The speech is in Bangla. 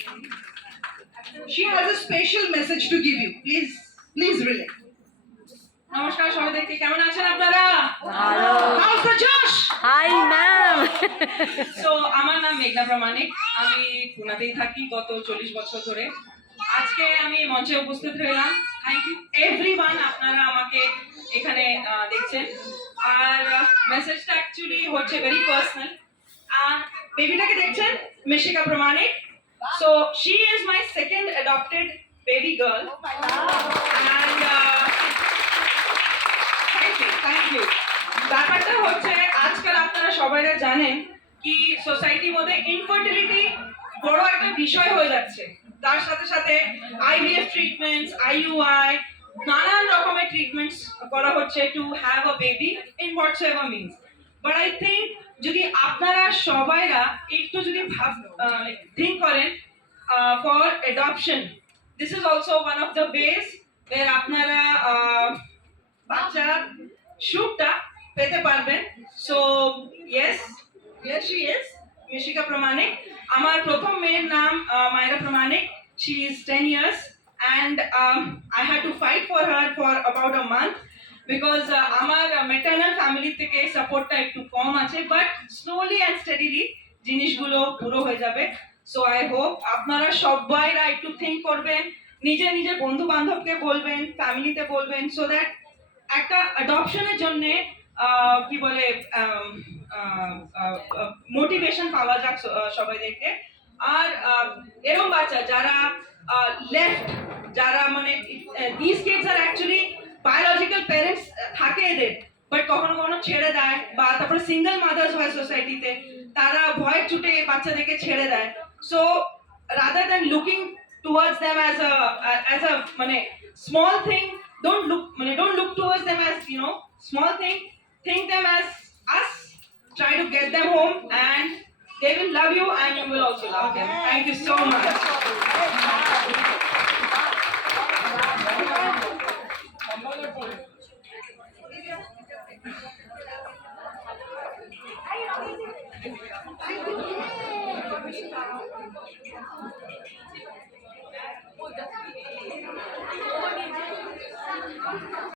She has a special message to give you. Please relay. নমস্কার সবাইকে, কেমন আছেন আপনারা? ভালো। How's the Josh? Hi ma'am. So আমার নাম মেঘনা প্রামাণিক, আমি পুনাতেই থাকি গত 40 বছর ধরে। আজকে আমি মঞ্চে উপস্থিত হলাম। থ্যাংক ইউ এভরিওয়ান, আপনারা আমাকে এখানে দেখছেন। আর মেসেজটা অ্যাকচুয়ালি হচ্ছে ভেরি পার্সোনাল। আর বেবিটাকে দেখছেন, Mishika Pramanik. So she is my second adopted baby girl. And thank you. ব্যাপারটা হচ্ছে আজকাল আপনারা সবাই জানেন কি সোসাইটির মধ্যে ইনফার্টিলিটি বড় একটা বিষয় হয়ে যাচ্ছে। তার সাথে সাথে আইভিএফ ট্রিটমেন্টস, আইইউআই, নানান রকমের ট্রিটমেন্টস করা হচ্ছে to have a baby in whatsoever means. But I think যদি আপনারা সবাইরা একটু যদি থিঙ্ক করেন for adoption, this is also one of the ways where আপনারা বাচ্চার সুখটা পেতে পারবেন। So yes, here she is Mishika Pramanik. আমার প্রথম মেয়ের নাম Myra Pramanik. She is 10 years and I had to fight for her for about a month because আমার ম্যাটারনাল ফ্যামিলি থেকে সাপোর্টটা একটু কম আছে, বাট স্লোলি অ্যান্ড স্টেডিলি জিনিসগুলো পুরো হয়ে যাবে। সো আই হোপ আপনারা সবাইরা একটু থিঙ্ক করবেন, নিজের নিজের বন্ধু বান্ধবকে বলবেন, ফ্যামিলিতে বলবেন, সো দ্যাট একটা অ্যাডপশনের জন্য কি বলে মোটিভেশন পাওয়া যাক সবাইদেরকে। আর এরকম বাচ্চা যারা লেফট, যারা মানে this kids are actually biological parents থাকে এদের, বাট কখনো কখনো ছেড়ে দেয়, বা তারপরে সিঙ্গেল মাদার্স হয় সোসাইটিতে, তারা ভয় ছুটে বাচ্চাদেরকে ছেড়ে দেয়। So rather than looking towards them as a মানে small thing, don't look towards them as small thing. Think them as us. Try to get them home and they will love you and you will also love them. Thank you so much.